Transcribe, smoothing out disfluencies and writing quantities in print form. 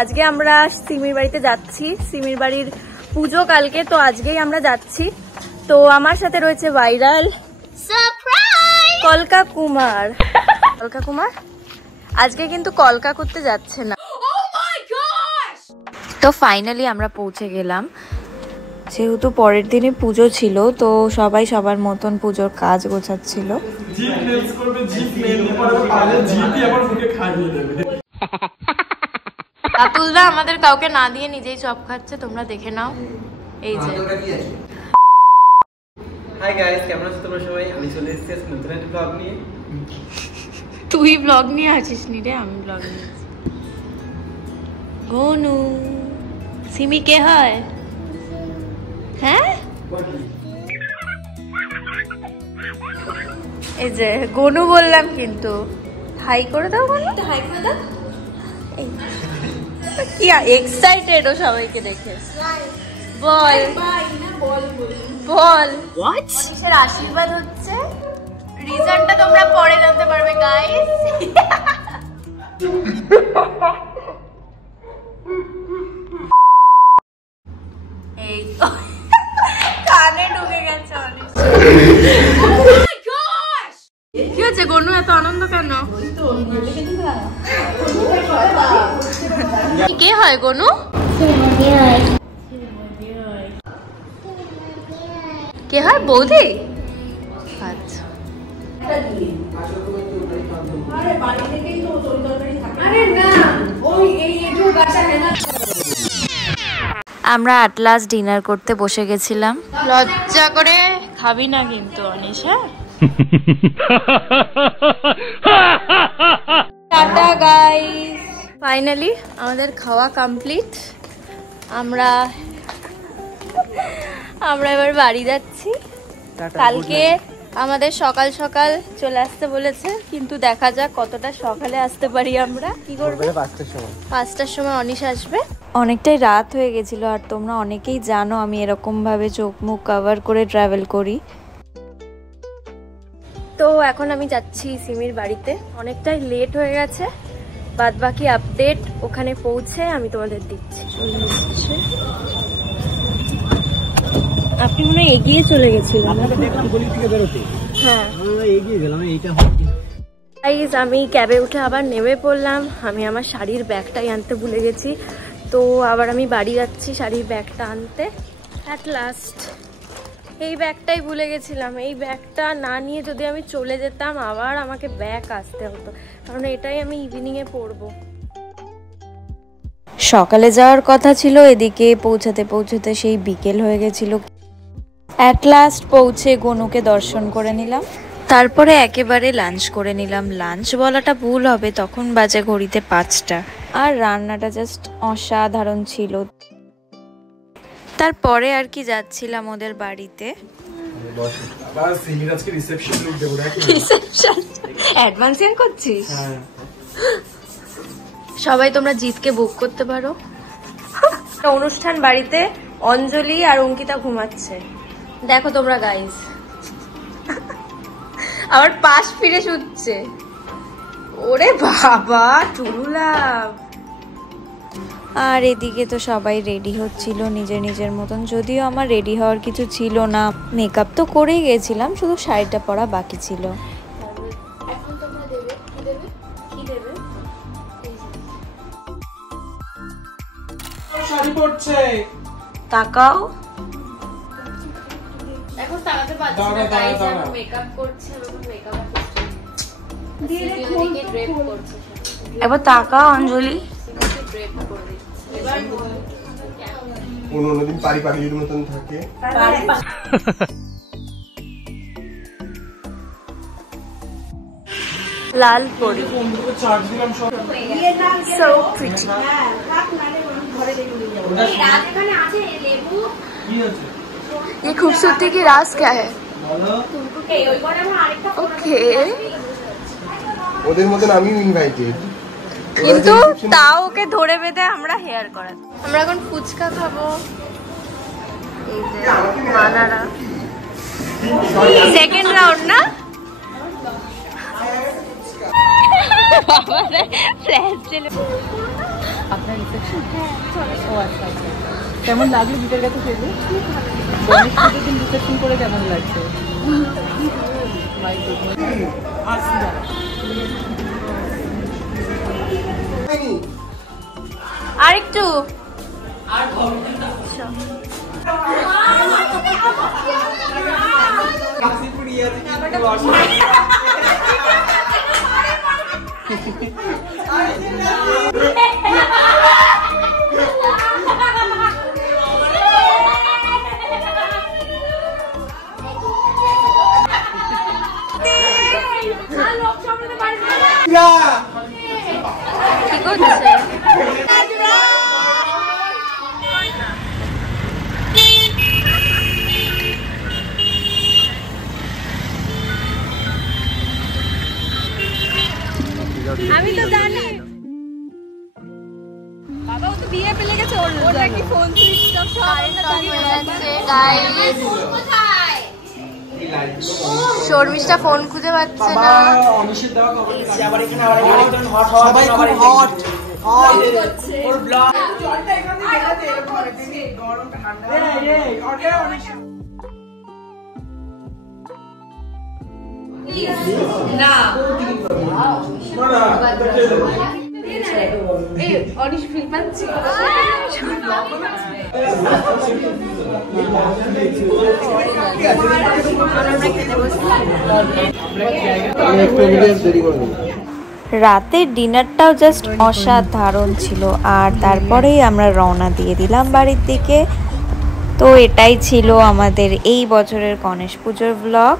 আজকে আমরা সিমির বাড়িতে যাচ্ছি। সিমির বাড়ির পুজো কালকে, তো আজকেই আমরা যাচ্ছি। তো আমার সাথে রয়েছে ভাইরাল কলকা কুমার। কলকা কুমার আজকে কিন্তু কলকা করতে যাচ্ছে না। তো ফাইনালি আমরা পৌঁছে গেলাম। যেহেতু পরের দিনে পুজো ছিল, তো সবাই সবার মতন পুজোর কাজ গোছাচ্ছিল। আতুলদা আমাদের কাউকে না দিয়ে নিজেই চপ খাচ্ছে, তোমরা দেখে নাও। এই যে হাই গাইস, কেমন আছো তোমরা সবাই? আমি চলে এসেছি নতুন একটা ব্লগ নিয়ে। তুই ব্লগ নিয়ে আছিস নি রে, আমি ব্লগ নিয়ে আছি। গনু সিমি কে হয়? হ্যাঁ এই যে গনু বললাম, কিন্তু হাই করে দাও। গনু হাই করে দাও। কি এক্সাইটেড ও সবাইকে দেখে। বল বল মনীষের আশীর্বাদ হচ্ছে। রিজনটা তোমরা পরে জানতে পারবে গাইস। এই কানে ঢুকে গেছে অনিশ। কি হচ্ছে গনু, এত আনন্দ কেন? কে হয় গনু? কে হয়? বৌদি। আচ্ছা আমরা এট লাস্ট ডিনার করতে বসে গেছিলাম। লজ্জা করে খাবি না কিন্তু অনিশ। টাটা গাইস, ফাইনালি আমাদের খাওয়া কমপ্লিট। আমরা এবার বাড়ি যাচ্ছি। কালকে আমাদের সকাল সকাল চলে আসতে বলেছে, কিন্তু দেখা যাক কতটা সকালে আসতে পারি আমরা। কি করবো, 5টার সময় অনিশ আসবে। অনেকটাই রাত হয়ে গেছিল, আর তোমরা অনেকেই জানো আমি এরকম ভাবে চোখ মুখ কভার করে ট্রাভেল করি। তো এখন আমি যাচ্ছি সিমির বাড়িতে। অনেকটাই লেট হয়ে গেছে, বাদ বাকি আপডেট ওখানে পৌঁছে আমি তোমাদের দিচ্ছি। আপনি মনে হয় এগিয়ে চলে গেছিলেন। হ্যাঁ গাইস, আমি ক্যাবে উঠে আবার নেমে পড়লাম। আমি আমার শাড়ির ব্যাগটাই আনতে ভুলে গেছি, তো আবার আমি বাড়ি যাচ্ছি শাড়ির ব্যাগটা আনতে। অ্যাট লাস্ট এই ব্যাগটাই ভুলে গেছিলাম। এই ব্যাগটা না নিয়ে যদি আমি চলে যেতাম, আবার আমাকে ব্যাগ আসতে হতো, কারণ এটাই আমি ইভিনিংয়ে পরবো। সকালে যাওয়ার কথা ছিল, এদিকে পৌঁছাতে পৌঁছাতে সেই বিকেল হয়ে গেছিল। অ্যাট লাস্ট পৌঁছে গনুকে দর্শন করে নিলাম, তারপরে একেবারে লাঞ্চ করে নিলাম। লাঞ্চ বলাটা ভুল হবে, তখন বাজে ঘড়িতে 5টা। আর রান্নাটা জাস্ট অসাধারণ ছিল। তারপরে আর কি যাচ্ছিলাম ওদের বাড়িতে। অ্যাডভান্সিং করছিস? সবাই তোমরা জিতকে বুক করতে পারো। অনুষ্ঠান বাড়িতে অঞ্জলি আর অঙ্কিতা ঘুমাচ্ছে, দেখো তোমরা গাইস। আবার পাশ ফিরে শুচ্ছে। ওরে বাবা টুরুলাভ। আর এদিকে তো সবাই রেডি হচ্ছিল নিজের নিজের মতন, যদিও আমার রেডি হওয়ার কিছু ছিল না। মেকআপ তো করেই গেছিলাম, শুধু শাড়িটা পরা বাকি ছিল। এখন তোমরা দেবে কি দেবে? কি দেবে? শাড়ি পরছে, তাকাও। এখন তাকাতে পারছি না গাইস, আমি মেকআপ করছি। আমি মেকআপ দিয়ে দিকে ড্রেপ করছে। এবার তাকাও অঞ্জলি, ড্রেপ করে দিচ্ছি। এবার অন্যদিন পারি পাগলির মতন থাকে। লাল পরি, so pretty। ये खूबसूरती की राज क्या है? ओके, ওদের মতন আমিও ইনভাইটেড, কিন্তু তাও ওকে ধরে বেঁধে আমরা হেয়ার করা। আমরা এখন ফুচকা খাবো। এই যে মানারা সেকেন্ড রাউন্ড না, ফ্ল্যাশ আপনার রিসেপশন? ও আচ্ছা আচ্ছা। কেমন লাগলো গীতার কাছে ফেলে? গণেশ পুজোর দিন রিসেপশন করে কেমন লাগছে? আরেকটু কি করছে? আমি তো জানি বাবা ও তো বিয়ে পেলে গেছে ওর নাকি ফোন সুইচ অফ হয়ে যাচ্ছে গাইস শর্মিষ্ঠা ফোন খুঁজে পাচ্ছে না অনিশের দেওয়া খবর আছে আবার এখানে আরেকজন হট সবাই খুব হট ওর ব্লগ জলটা এখানে দেখা দে এরকম আরেকদিন গরম ঠান্ডা এই ওকে অনিশ না এই অনিশ ফিল্ম পাচ্ছি রাতের ডিনারটাও জাস্ট অসাধারণ ছিল আর তারপরেই আমরা রওনা দিয়ে দিলাম বাড়ির দিকে। তো এটাই ছিল আমাদের এই বছরের গণেশ পুজোর ব্লগ।